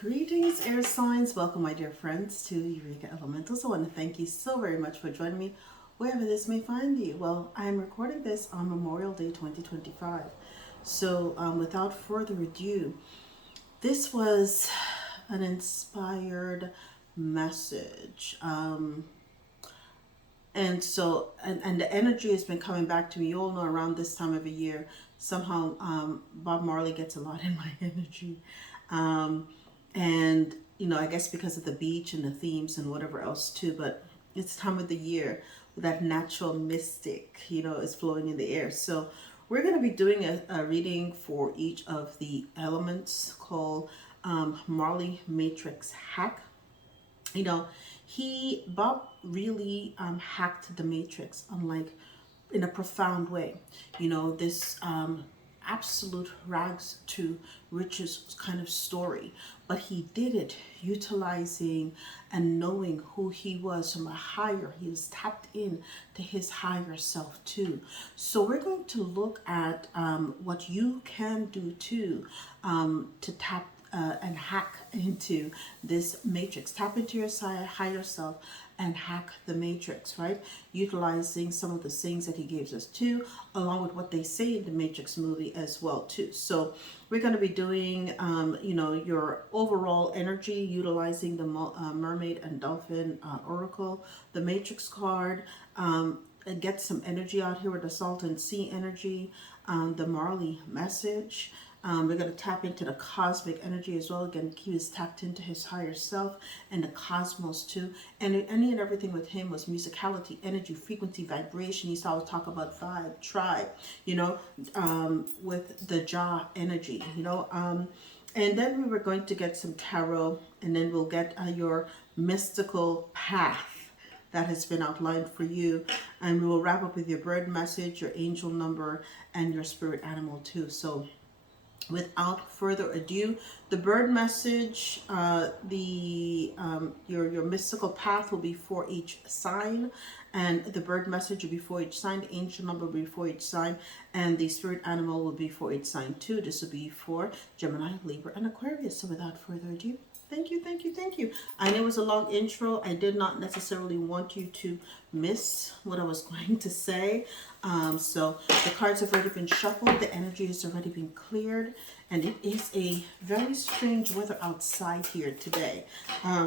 Greetings, air signs. Welcome, my dear friends, to Eureka Elementals. I want to thank you so very much for joining me wherever this may find you. Well, I'm recording this on Memorial Day 2025. So without further ado, this was an inspired message. And the energy has been coming back to me. You all know around this time of the year, somehow Bob Marley gets a lot in my energy. And, you know, I guess because of the beach and the themes and whatever else too, but it's time of the year that natural mystic, you know, is flowing in the air. So we're going to be doing a reading for each of the elements called Marley Matrix Hack. You know, Bob really hacked the matrix, unlike in a profound way. You know, this absolute rags to riches kind of story, but he did it utilizing and knowing who he was from a higher. He was tapped in to his higher self too. So we're going to look at what you can do too to tap and hack into this matrix. Tap into your higher self and hack the matrix, right? Utilizing some of the things that he gives us too, along with what they say in the Matrix movie as well too. So we're going to be doing, you know, your overall energy, utilizing the Mermaid and Dolphin Oracle, the Matrix card, and get some energy out here with the Salton Sea energy, the Marley message. We're going to tap into the cosmic energy as well. Again, he was tapped into his higher self and the cosmos too. And any and everything with him was musicality, energy, frequency, vibration. He used to always talk about vibe, tribe, you know, with the jaw energy, you know. And then we were going to get some tarot, and then we'll get your mystical path that has been outlined for you. And we will wrap up with your bird message, your angel number, and your spirit animal too. So without further ado, the bird message, your mystical path will be for each sign, and the bird message will be for each sign, the angel number will be for each sign, and the spirit animal will be for each sign too. This will be for Gemini, Libra, and Aquarius. So without further ado, thank you, thank you, thank you. I know it was a long intro. I did not necessarily want you to miss what I was going to say. So the cards have already been shuffled. The energy has already been cleared. And it is a very strange weather outside here today.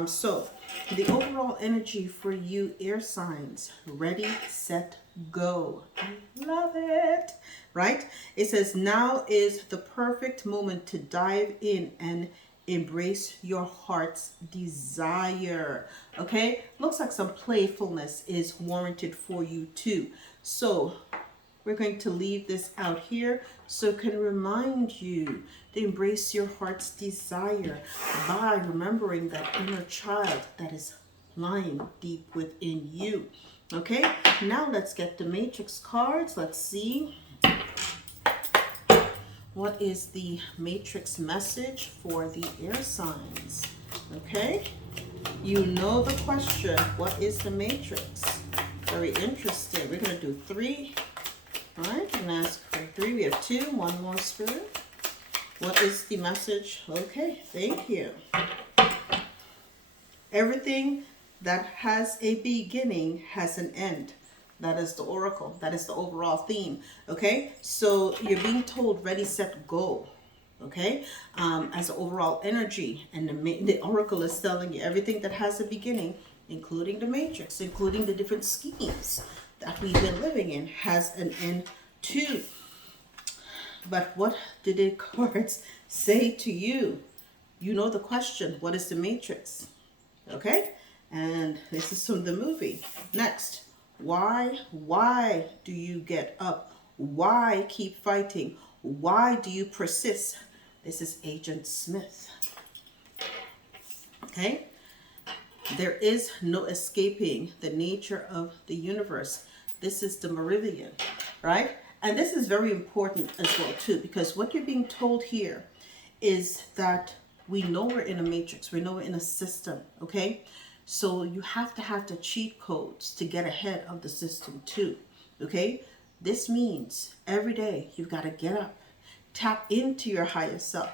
So the overall energy for you air signs, ready, set, go. I love it. Right? It says now is the perfect moment to dive in and embrace your heart's desire. Okay, looks like some playfulness is warranted for you too. So we're going to leave this out here so it can remind you to embrace your heart's desire by remembering that inner child that is lying deep within you. Okay, now let's get the matrix cards. Let's see. What is the matrix message for the air signs? Okay, you know the question. What is the matrix? Very interesting. We're going to do 3. All right, I'm going to ask for 3. We have 2. One more, spirit. What is the message? Okay, thank you. Everything that has a beginning has an end. That is the oracle. That is the overall theme. Okay, so you're being told ready, set, go. Okay, as an overall energy, and the oracle is telling you everything that has a beginning, including the matrix, including the different schemes that we've been living in, has an end too. But what did the cards say to you? You know the question. What is the matrix? Okay, and this is from the movie. Next. Why do you get up? Why keep fighting? Why do you persist? This is Agent Smith. Okay? There is no escaping the nature of the universe. This is the meridian, right? And this is very important as well too, because what you're being told here is that we know we're in a matrix. We know we're in a system, okay? So you have to have the cheat codes to get ahead of the system too, okay? This means every day you've got to get up, tap into your higher self,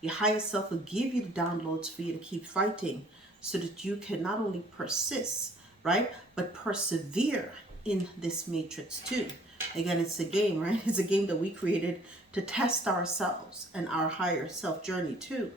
Your higher self will give you the downloads for you to keep fighting so that you can not only persist, right, but persevere in this matrix too. Again, it's a game, right? It's a game that we created to test ourselves and our higher self journey too.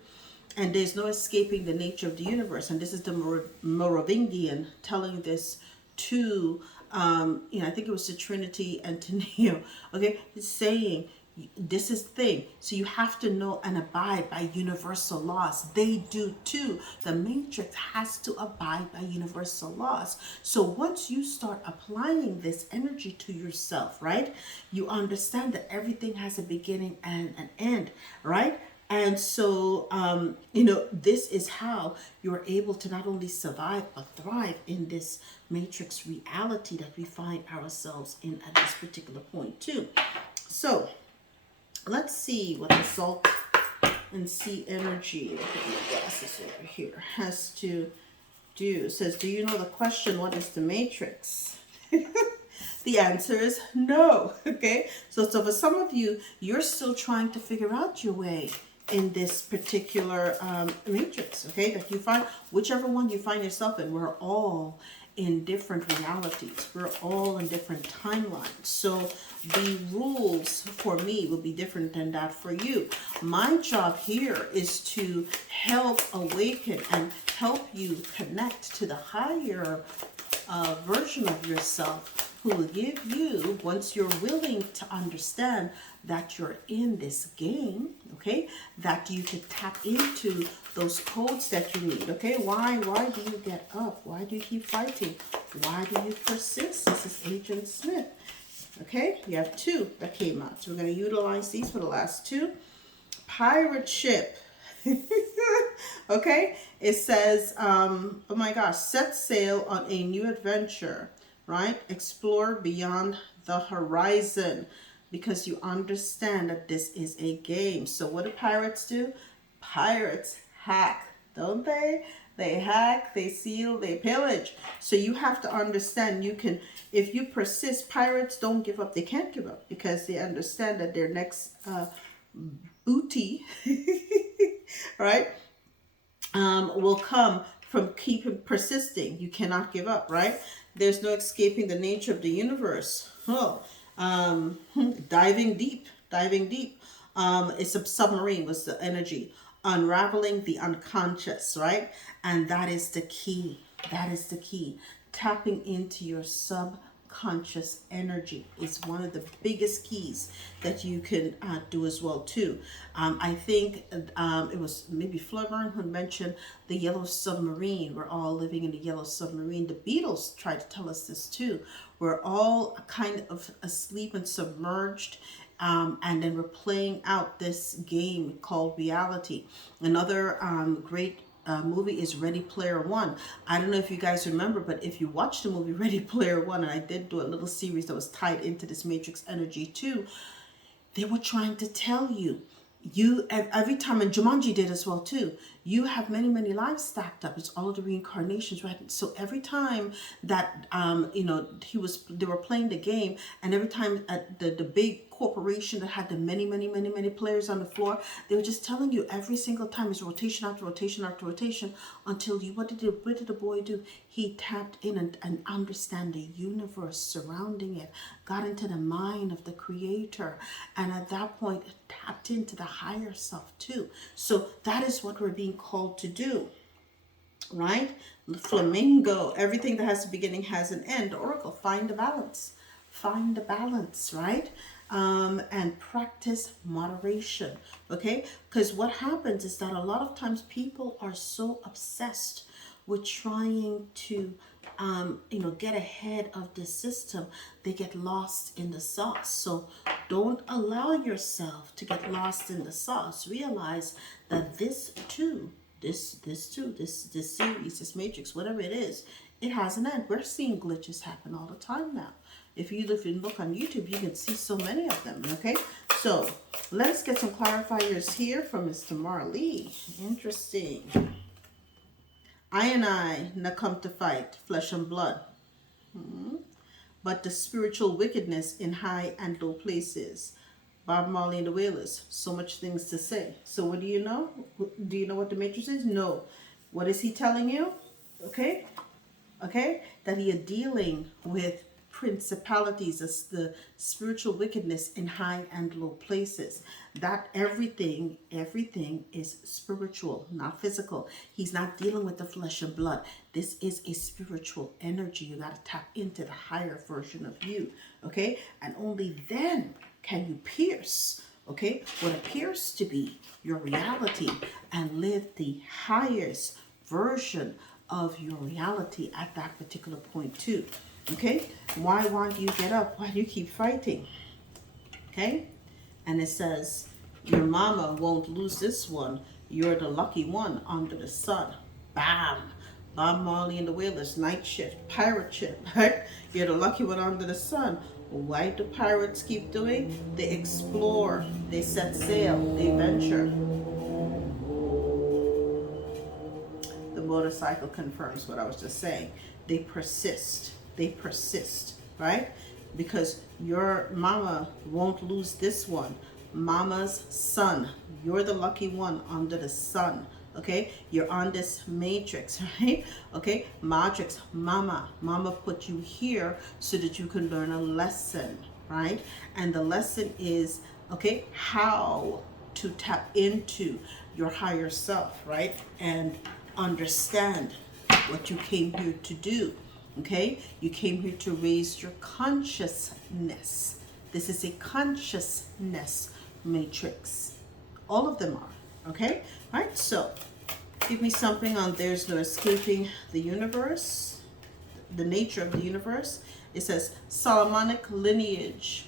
And there's no escaping the nature of the universe. And this is the Merovingian telling this to, I think it was to Trinity and to Neo. Okay, it's saying this is the thing. So you have to know and abide by universal laws. They do too. The matrix has to abide by universal laws. So once you start applying this energy to yourself, right, you understand that everything has a beginning and an end, right? And so, this is how you're able to not only survive, but thrive in this matrix reality that we find ourselves in at this particular point too. So, let's see what the salt and sea energy, look at my glasses over here, has to do. It says, do you know the question, what is the matrix? The answer is no. Okay, so for some of you, you're still trying to figure out your way in this particular matrix, okay, that you find, whichever one you find yourself in. We're all in different realities. We're all in different timelines. So the rules for me will be different than that for you. My job here is to help awaken and help you connect to the higher version of yourself, who will give you, once you're willing to understand that you're in this game, okay, that you can tap into those codes that you need, okay? Why do you get up? Why do you keep fighting? Why do you persist? This is Agent Smith, okay? You have two that came out, so we're going to utilize these for the last two. Pirate ship. Okay, it says, oh my gosh, set sail on a new adventure, right? Explore beyond the horizon, because you understand that this is a game. So what do pirates do? Pirates hack, don't they? They hack, they steal, they pillage. So you have to understand, you can, if you persist, pirates don't give up. They can't give up because they understand that their next booty, right, will come from keeping persisting. You cannot give up, right? There's no escaping the nature of the universe. Diving deep. It's a submarine was the energy. Unraveling the unconscious, right? And that is the key. That is the key. Tapping into your subconscious energy is one of the biggest keys that you can do as well too. I think it was maybe Flaubert who mentioned the yellow submarine. We're all living in the yellow submarine. The Beatles tried to tell us this too. We're all kind of asleep and submerged, and then we're playing out this game called reality. Another great movie is Ready Player One. I don't know if you guys remember, but if you watch the movie Ready Player One, and I did do a little series that was tied into this matrix energy too, they were trying to tell you, every time, and Jumanji did as well too, you have many lives stacked up. It's all of the reincarnations, right? So every time that they were playing the game, and every time the big corporation that had the many players on the floor, they were just telling you every single time is rotation after rotation after rotation, until what did the boy do? He tapped in and understand the universe surrounding it, got into the mind of the creator, and at that point tapped into the higher self too. So that is what we're being called to do, right? Flamingo, everything that has a beginning has an end. Oracle, find the balance, right? And practice moderation, okay? Because what happens is that a lot of times people are so obsessed with trying to get ahead of the system, they get lost in the sauce. So don't allow yourself to get lost in the sauce. Realize that this series, this matrix, whatever it is, it has an end. We're seeing glitches happen all the time now. If you look on YouTube, you can see so many of them, okay? So let's get some clarifiers here from Mr. Marley. Interesting. I not come to fight flesh and blood, but the spiritual wickedness in high and low places. Bob Marley and the Wailers. So much things to say. So what do you know? Do you know what the matrix is? No. What is he telling you? Okay? Okay? That you're dealing with principalities, as the spiritual wickedness in high and low places. That everything is spiritual, not physical. He's not dealing with the flesh and blood. This is a spiritual energy. You got to tap into the higher version of you. Okay? And only then can you pierce, okay, what appears to be your reality and live the highest version of your reality at that particular point too. Okay? Why won't you get up? Why do you keep fighting? Okay? And it says, your mama won't lose this one. You're the lucky one under the sun. Bam! Bob Marley and the Wailers, night shift, pirate ship, right? You're the lucky one under the sun. Why do pirates keep doing? They explore, they set sail, they venture. The motorcycle confirms what I was just saying. They persist, right? Because your mama won't lose this one. Mama's son, you're the lucky one under the sun. Okay, you're on this matrix, right? Okay, matrix, mama put you here so that you can learn a lesson, right? And the lesson is, okay, how to tap into your higher self, right? And understand what you came here to do. Okay, you came here to raise your consciousness. This is a consciousness matrix. All of them are. Okay, right? So give me something on there's no escaping the universe, the nature of the universe. It says Solomonic lineage,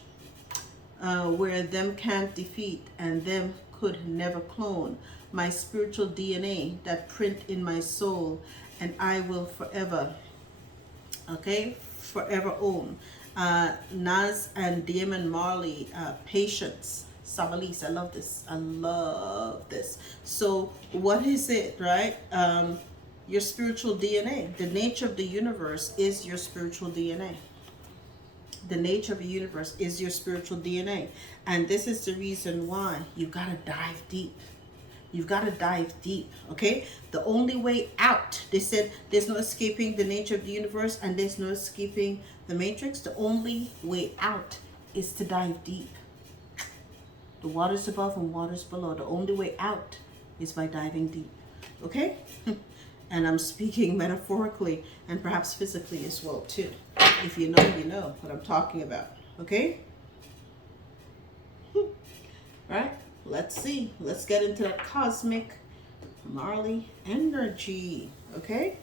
where them can't defeat and them could never clone. My spiritual DNA that print in my soul, and I will forever, okay, forever own. Nas and Damon Marley, patience. Sabalis, I love this. I love this. So what is it, right? Your spiritual DNA. The nature of the universe is your spiritual DNA. The nature of the universe is your spiritual DNA. And this is the reason why you've got to dive deep. You've got to dive deep, okay? The only way out, they said there's no escaping the nature of the universe and there's no escaping the matrix. The only way out is to dive deep. The waters above and waters below. The only way out is by diving deep. Okay? And I'm speaking metaphorically and perhaps physically as well too. If you know, you know what I'm talking about. Okay? Right? Let's see. Let's get into that cosmic Marley energy. Okay?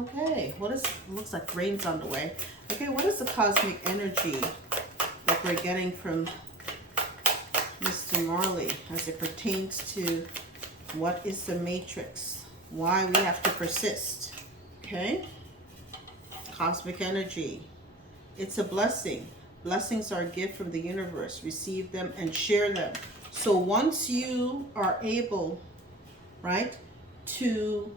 Okay. What is, looks like rain's on the way. Okay, what is the cosmic energy that we're getting from Mr. Marley as it pertains to what is the matrix? Why we have to persist? Okay? Cosmic energy. It's a blessing. Blessings are a gift from the universe. Receive them and share them. So once you are able, right, to,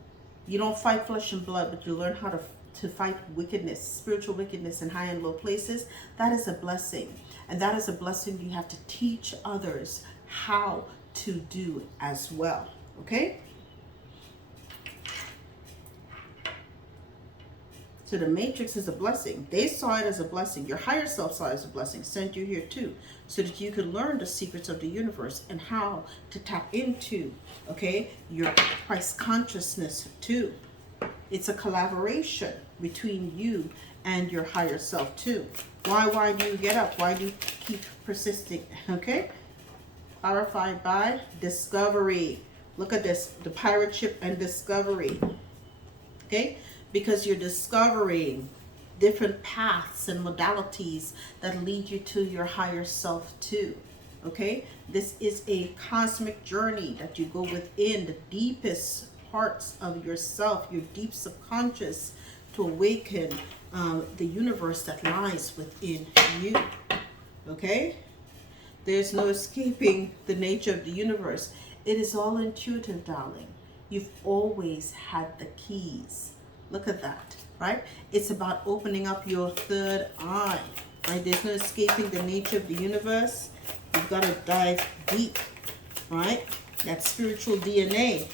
you don't fight flesh and blood, but you learn how to fight wickedness, spiritual wickedness in high and low places, that is a blessing. And that is a blessing you have to teach others how to do as well. Okay? So the matrix is a blessing. They saw it as a blessing. Your higher self saw it as a blessing. Sent you here too, so that you could learn the secrets of the universe and how to tap into, okay, your Christ consciousness too. It's a collaboration between you and your higher self too. Why do you get up? Why do you keep persisting? Okay? Clarified by discovery. Look at this. The pirate ship and discovery. Okay? Because you're discovering different paths and modalities that lead you to your higher self too. Okay? This is a cosmic journey that you go within the deepest parts of yourself, your deep subconscious, to awaken the universe that lies within you. Okay? There's no escaping the nature of the universe. It is all intuitive, darling. You've always had the keys. Look at that, right? It's about opening up your third eye, right? There's no escaping the nature of the universe. You've got to dive deep, right? That spiritual DNA,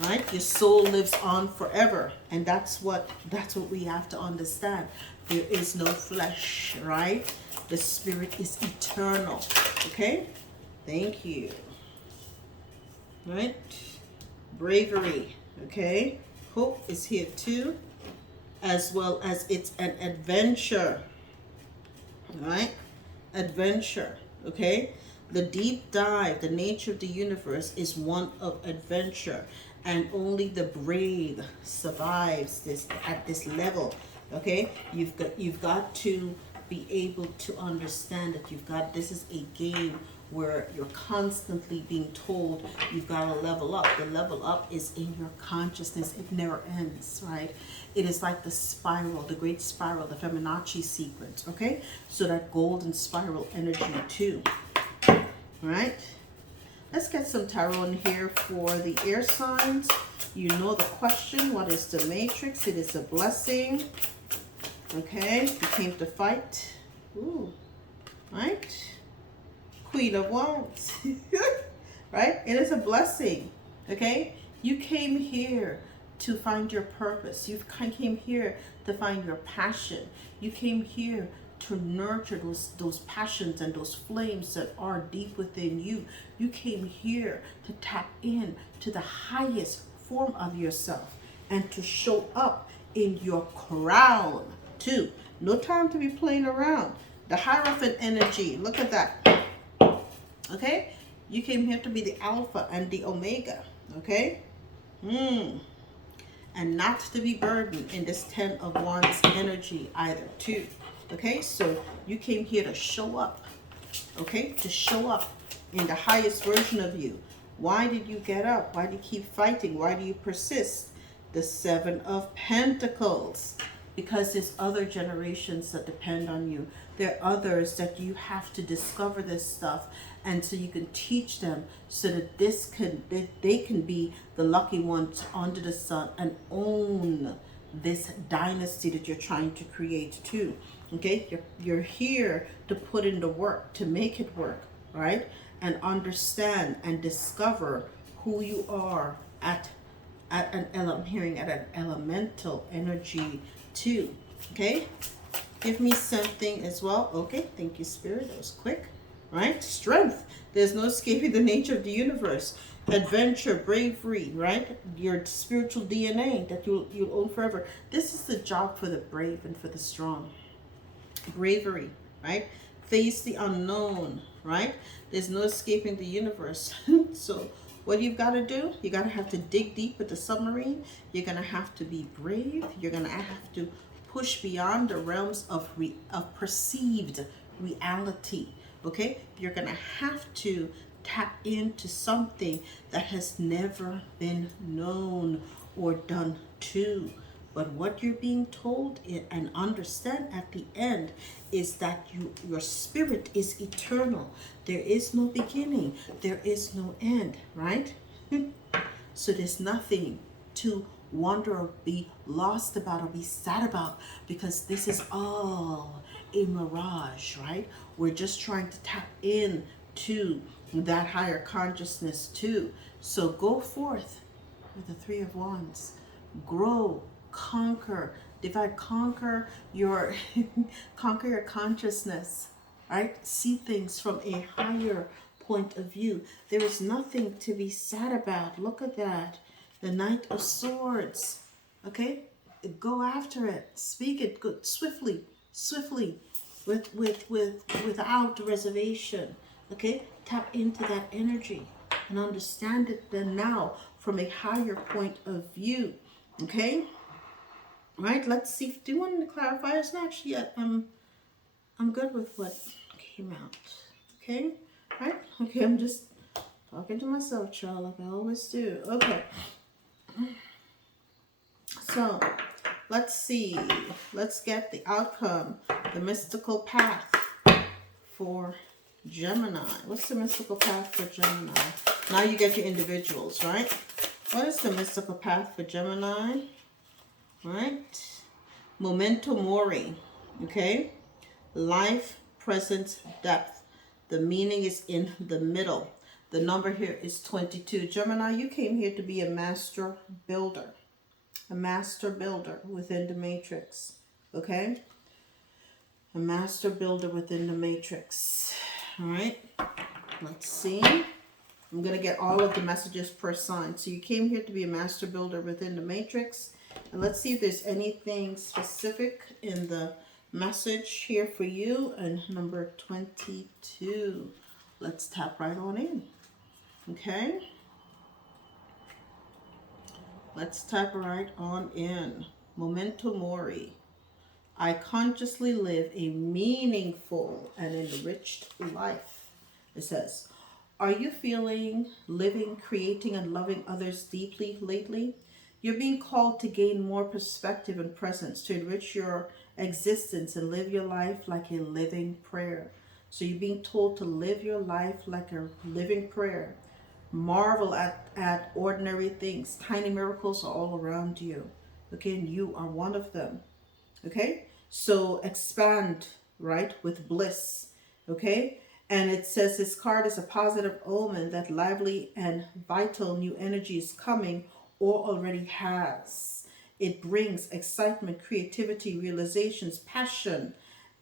right? Your soul lives on forever, and that's what we have to understand. There is no flesh, right? The spirit is eternal. Okay? Thank you. Right? Bravery. Okay? Hope is here too, as well as it's an adventure. Right? Adventure. Okay? The deep dive, the nature of the universe is one of adventure, and only the brave survives this at this level. Okay? You've got to be able to understand that this is a game where you're constantly being told you've got to level up. The level up is in your consciousness. It never ends, right? It is like the spiral, the great spiral, the Fibonacci sequence, okay? So that golden spiral energy too, right? Let's get some tarot in here for the air signs. You know the question, what is the matrix? It is a blessing. Okay, you came to fight. Ooh, right? Queen of Wands. Right? It is a blessing. Okay? You came here to find your purpose. You came here to find your passion. You came here to nurture those passions and those flames that are deep within you. You came here to tap in to the highest form of yourself and to show up in your crown too. No time to be playing around. The Hierophant energy, look at that. Okay? You came here to be the Alpha and the Omega. Okay? And not to be burdened in this 10 of Wands energy either too. Okay? So you came here to show up. Okay? To show up in the highest version of you. Why did you get up? Why do you keep fighting? Why do you persist? The 7 of Pentacles. Because there's other generations that depend on you. There are others that you have to discover this stuff, and so you can teach them so that they can be the lucky ones under the sun and own this dynasty that you're trying to create too. Okay, you're here to put in the work to make it work, right? And understand and discover who you are at an elemental energy too. Okay, give me something as well. Okay, thank you, Spirit. That was quick. Right? Strength. There's no escaping the nature of the universe. Adventure, bravery, right? Your spiritual DNA that you'll own forever. This is the job for the brave and for the strong. Bravery, right? Face the unknown, right? There's no escaping the universe. So what you've got to do, you got to have to dig deep with the submarine. You're going to have to be brave. You're going to have to push beyond the realms of perceived reality. Okay? You're going to have to tap into something that has never been known or done to. But what you're being told and understand at the end is that your spirit is eternal. There is no beginning. There is no end, right? So there's nothing to wonder or be lost about or be sad about, because this is all a mirage, right? We're just trying to tap in to that higher consciousness too. So go forth with the 3 of Wands. Grow, conquer, divide, conquer your conquer your consciousness, right? See things from a higher point of view. There is nothing to be sad about. Look at that. The Knight of Swords. Okay? Go after it. Speak it good, swiftly, without reservation. Okay? Tap into that energy and understand it then now from a higher point of view. Okay? Right? Let's see. Do you want to clarify? It's not actually yet. I'm good with what came out. Okay? Right? Okay, I'm just talking to myself, child, like I always do. Okay. So, let's see. Let's get the outcome. The mystical path for Gemini. What's the mystical path for Gemini? Now you get your individuals, right? What is the mystical path for Gemini? Right? Memento mori. Okay? Life, presence, depth. The meaning is in the middle. The number here is 22. Gemini, you came here to be a master builder. A master builder within the matrix. Okay? A master builder within the matrix. All right? Let's see. I'm going to get all of the messages per sign. So you came here to be a master builder within the matrix. And let's see if there's anything specific in the message here for you. And number 22. Let's tap right on in. Okay? Let's tap right on in. Memento Mori. I consciously live a meaningful and enriched life. It says, are you feeling, living, creating, and loving others deeply lately? You're being called to gain more perspective and presence, to enrich your existence and live your life like a living prayer. So you're being told to live your life like a living prayer. Marvel at ordinary things. Tiny miracles are all around you. Okay, and you are one of them. Okay, so expand, right, with bliss. Okay, and it says this card is a positive omen that lively and vital new energy is coming or already has. It brings excitement, creativity, realizations, passion,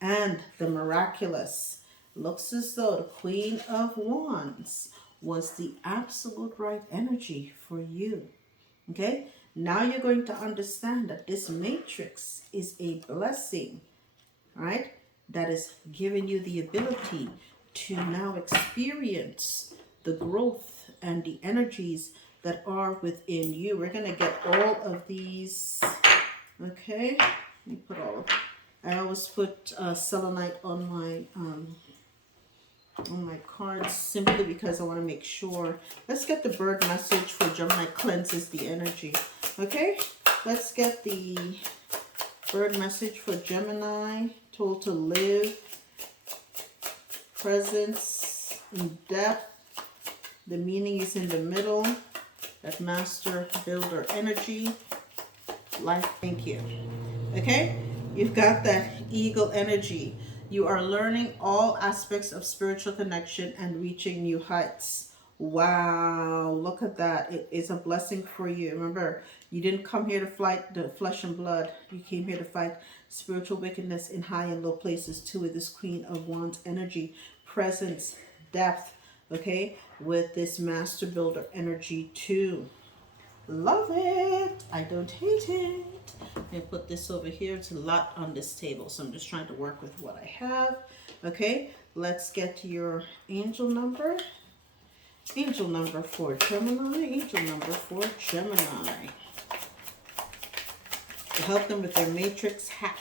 and the miraculous. Looks as though the Queen of Wands was the absolute right energy for you. Okay, now you're going to understand that this matrix is a blessing, right? That is giving you the ability to now experience the growth and the energies that are within you. We're going to get all of these. Okay, let me put all of, I always put selenite on my cards simply because I want to make sure. Let's get the bird message for Gemini cleanses the energy. Okay, let's get the bird message for Gemini, told to live, presence, in depth. The meaning is in the middle. That master builder energy. Life, thank you. Okay, you've got that eagle energy. You are learning all aspects of spiritual connection and reaching new heights. Wow, look at that. It is a blessing for you. Remember, you didn't come here to fight the flesh and blood. You came here to fight spiritual wickedness in high and low places too, with this Queen of Wands energy, presence, depth, okay, with this master builder energy too. Love it. I don't hate it. I'm going to put this over here. It's a lot on this table, so I'm just trying to work with what I have. Okay, let's get your angel number. Angel number for Gemini. Angel number for Gemini. To help them with their matrix hack.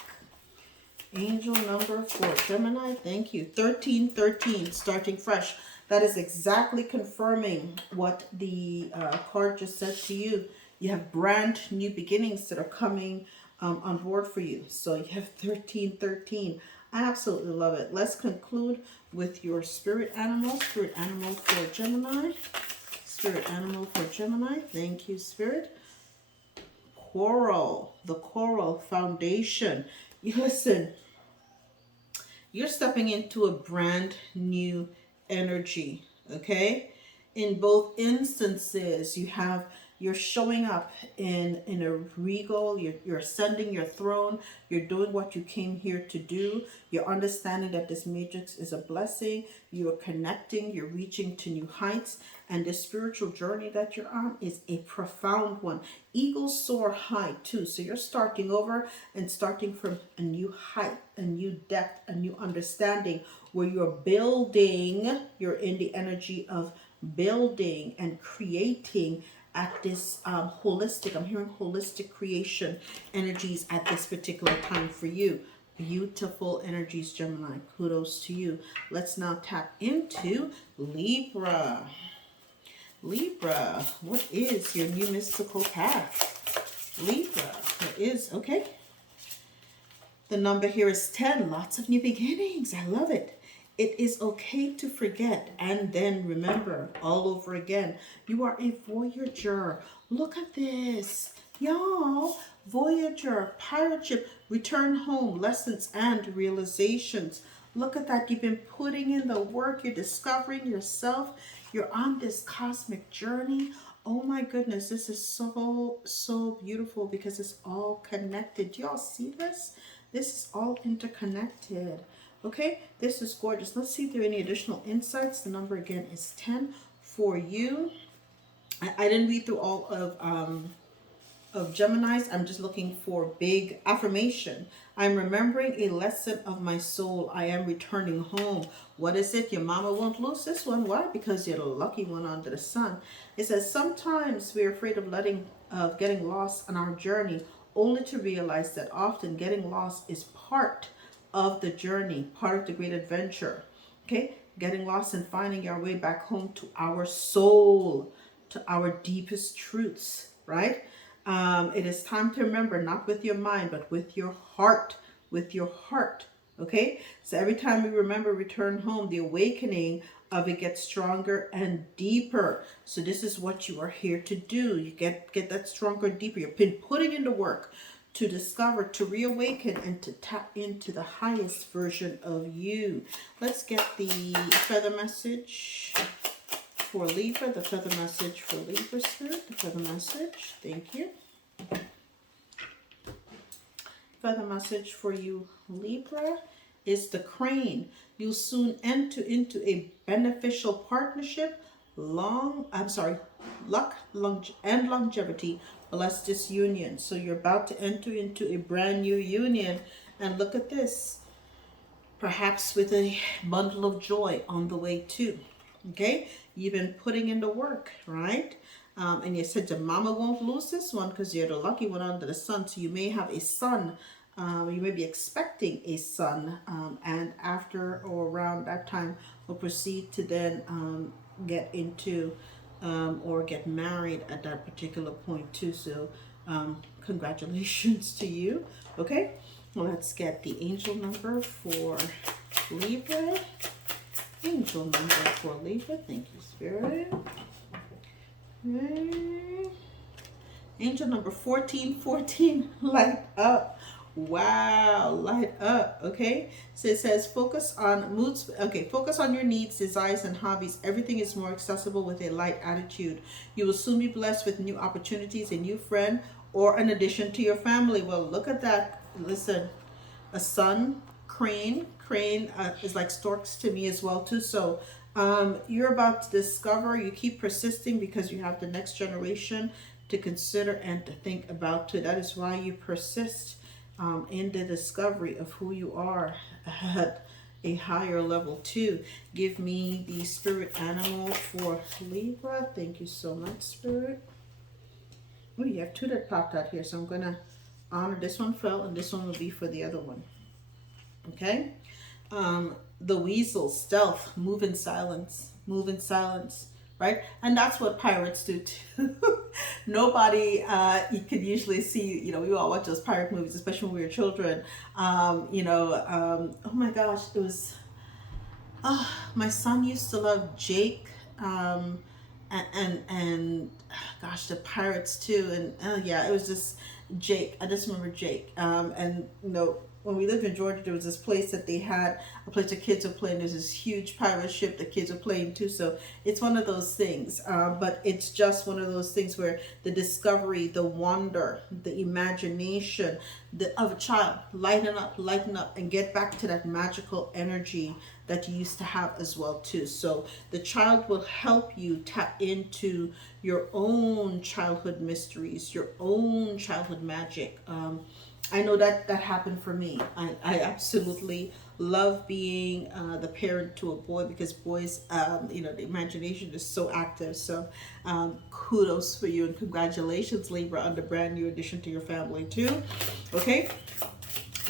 Angel number for Gemini. Thank you. 1313, starting fresh. That is exactly confirming what the card just said to you. You have brand new beginnings that are coming on board for you. So you have 1313. I absolutely love it. Let's conclude with your spirit animal. Spirit animal for Gemini. Spirit animal for Gemini. Thank you, Spirit. Coral. The Coral Foundation. You listen. You're stepping into a brand new energy, okay? In both instances, you're showing up in a regal, you're ascending your throne, you're doing what you came here to do, you're understanding that this matrix is a blessing, you're connecting, you're reaching to new heights, and the spiritual journey that you're on is a profound one. Eagles soar high too, so you're starting over and starting from a new height, a new depth, a new understanding, where you're building, you're in the energy of building and creating at this holistic, I'm hearing holistic creation energies at this particular time for you. Beautiful energies, Gemini. Kudos to you. Let's now tap into Libra. Libra, what is your new mystical path? Libra, what is, okay. The number here is 10. Lots of new beginnings. I love it. It is okay to forget and then remember all over again. You are a voyager. Look at this. Y'all, voyager, pirate ship, return home, lessons and realizations. Look at that. You've been putting in the work. You're discovering yourself. You're on this cosmic journey. Oh my goodness, this is so beautiful because it's all connected. Do y'all see this? This is all interconnected. Okay, this is gorgeous. Let's see if there are any additional insights. The number again is 10 for you. I didn't read through all of Gemini's. I'm just looking for big affirmation. I'm remembering a lesson of my soul. I am returning home. What is it? Your mama won't lose this one. Why? Because you're the lucky one under the sun. It says sometimes we're afraid of getting lost on our journey, only to realize that often getting lost is part of the journey, part of the great adventure. Okay, getting lost and finding our way back home to our soul, to our deepest truths, right? It is time to remember, not with your mind, but with your heart, okay? So every time we remember return home, the awakening of it gets stronger and deeper. So this is what you are here to do. You get that stronger, deeper. You've been putting in the work to discover, to reawaken, and to tap into the highest version of you. Let's get the feather message for Libra, the feather message for Libra Spirit, the feather message. Thank you. Feather message for you, Libra, is the crane. You'll soon enter into a beneficial partnership. Luck, and longevity bless this union. So you're about to enter into a brand new union. And look at this. Perhaps with a bundle of joy on the way too. Okay? You've been putting in the work, right? And you said your mama won't lose this one because you're the lucky one under the sun. So you may have a son. You may be expecting a son. And after or around that time, we'll proceed to then get into or get married at that particular point too. So congratulations to you. Okay? Well, let's get the angel number for Libra. Angel number for Libra. Thank you, Spirit. Okay. Angel number 1414. Light up. Wow, light up. Okay, so it says focus on moods. Okay, focus on your needs, desires, and hobbies. Everything is more accessible with a light attitude. You will soon be blessed with new opportunities, a new friend, or an addition to your family. Well, look at that. Listen, a sun, crane is like storks to me as well too. So you're about to discover. You keep persisting because you have the next generation to consider and to think about too. That is why you persist in the discovery of who you are at a higher level too. Give me the spirit animal for Libra. Thank you so much, Spirit. Oh, you have two that popped out here, so I'm gonna honor this one fell and this one will be for the other one. Okay. The weasel, stealth, move in silence, right? And that's what pirates do too. Nobody, you could usually see, we all watch those pirate movies, especially when we were children. Oh my gosh, it was, my son used to love Jake, and gosh, the pirates too. And yeah, it was just Jake. I just remember Jake. And when we lived in Georgia, there was this place that they had, a place the kids were playing. There's this huge pirate ship that kids were playing too. So it's one of those things. But it's just one of those things where the discovery, the wonder, the imagination of a child, lighten up and get back to that magical energy that you used to have as well too. So the child will help you tap into your own childhood mysteries, your own childhood magic. I know that happened for me. I absolutely love being the parent to a boy because boys, the imagination is so active. So kudos for you and congratulations, Libra, on the brand new addition to your family too. Okay,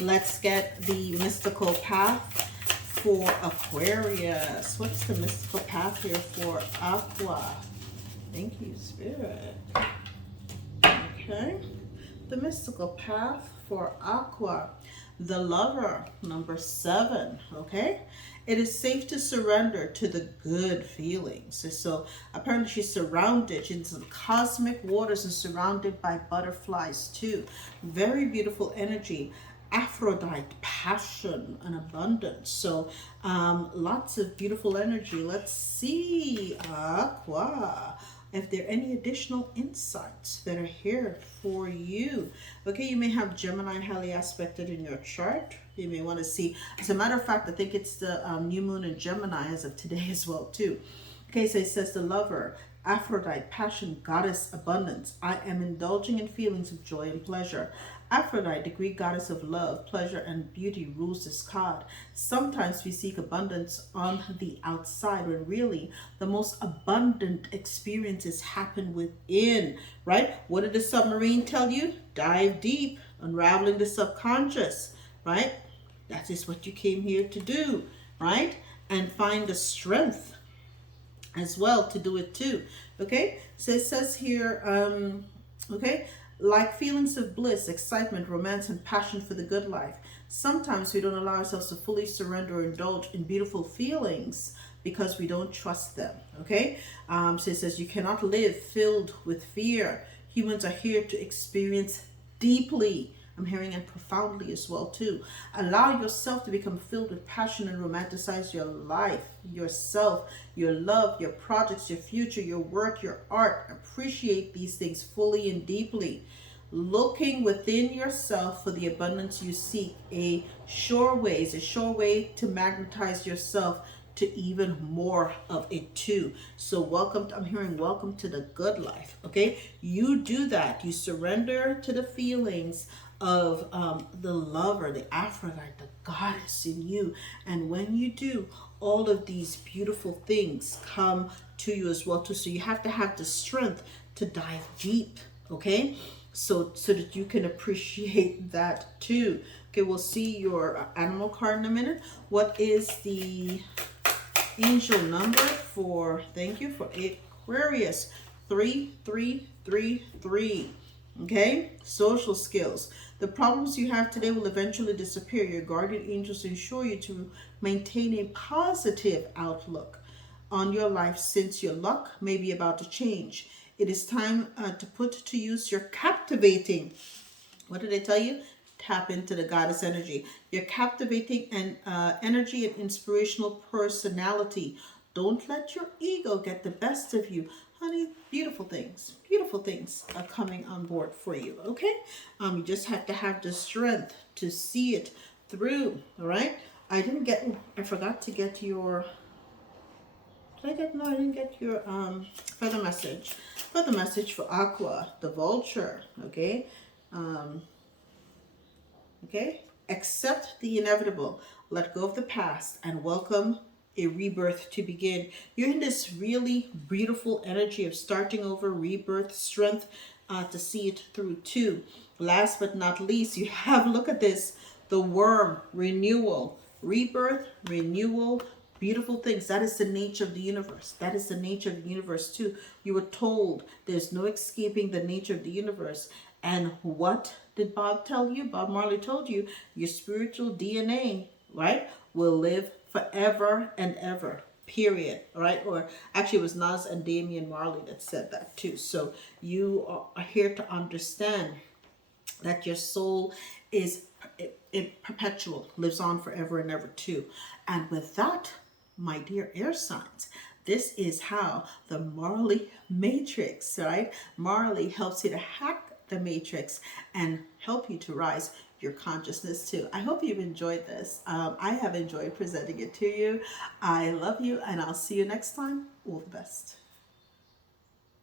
let's get the mystical path for Aquarius. What's the mystical path here for Aqua? Thank you, Spirit. Okay. The mystical path for Aqua, the lover, number 7. Okay, it is safe to surrender to the good feelings. So apparently she's surrounded, she's in the cosmic waters and surrounded by butterflies too. Very beautiful energy. Aphrodite, passion and abundance. So lots of beautiful energy. Let's see, Aqua, if there are any additional insights that are here for you. Okay, you may have Gemini highly aspected in your chart. You may want to see, as a matter of fact, I think it's the new moon in Gemini as of today as well too. Okay, so it says the lover, Aphrodite, passion, goddess, abundance. I am indulging in feelings of joy and pleasure. Aphrodite, the Greek goddess of love, pleasure, and beauty, rules this card. Sometimes we seek abundance on the outside when really the most abundant experiences happen within, right? What did the submarine tell you? Dive deep, unraveling the subconscious, right? That is what you came here to do, right? And find the strength as well to do it too. Okay, so it says here, okay, like feelings of bliss, excitement, romance, and passion for the good life. Sometimes we don't allow ourselves to fully surrender or indulge in beautiful feelings because we don't trust them. Okay, so it says you cannot live filled with fear. Humans are here to experience deeply. I'm hearing and profoundly as well too. Allow yourself to become filled with passion and romanticize your life, yourself, your love, your projects, your future, your work, your art. Appreciate these things fully and deeply. Looking within yourself for the abundance you seek. A sure way to magnetize yourself to even more of it too. So welcome to, I'm hearing welcome to the good life. Okay, you do that. You surrender to the feelings of the lover, the Aphrodite, the goddess in you. And when you do, all of these beautiful things come to you as well too. So you have to have the strength to dive deep, okay? So that you can appreciate that too. Okay, we'll see your animal card in a minute. What is the angel number for, thank you, for Aquarius? 3333. Okay, social skills. The problems you have today will eventually disappear. Your guardian angels ensure you to maintain a positive outlook on your life since your luck may be about to change. It is time to put to use your captivating, what did I tell you? Tap into the goddess energy. Your captivating and energy and inspirational personality. Don't let your ego get the best of you. Honey, beautiful things are coming on board for you, okay? You just have to have the strength to see it through, all right? I forgot to get your, I didn't get your feather message. Feather message for Aqua, the vulture, okay? Okay? Accept the inevitable. Let go of the past and welcome a rebirth to begin. You're in this really beautiful energy of starting over, rebirth, strength to see it through too. Last but not least, you have, look at this, the worm, renewal, rebirth, renewal, beautiful things. That is the nature of the universe. That is the nature of the universe too. You were told there's no escaping the nature of the universe. And what did Bob tell you? Bob Marley told you your spiritual DNA, right, will live forever and ever, period, right? Or actually it was Nas and Damian Marley that said that too. So you are here to understand that your soul is perpetual, lives on forever and ever too. And with that, my dear air signs, this is how the Marley matrix, right? Marley helps you to hack the matrix and help you to rise your consciousness too. I hope you've enjoyed this. I have enjoyed presenting it to you. I love you, and I'll see you next time. All the best.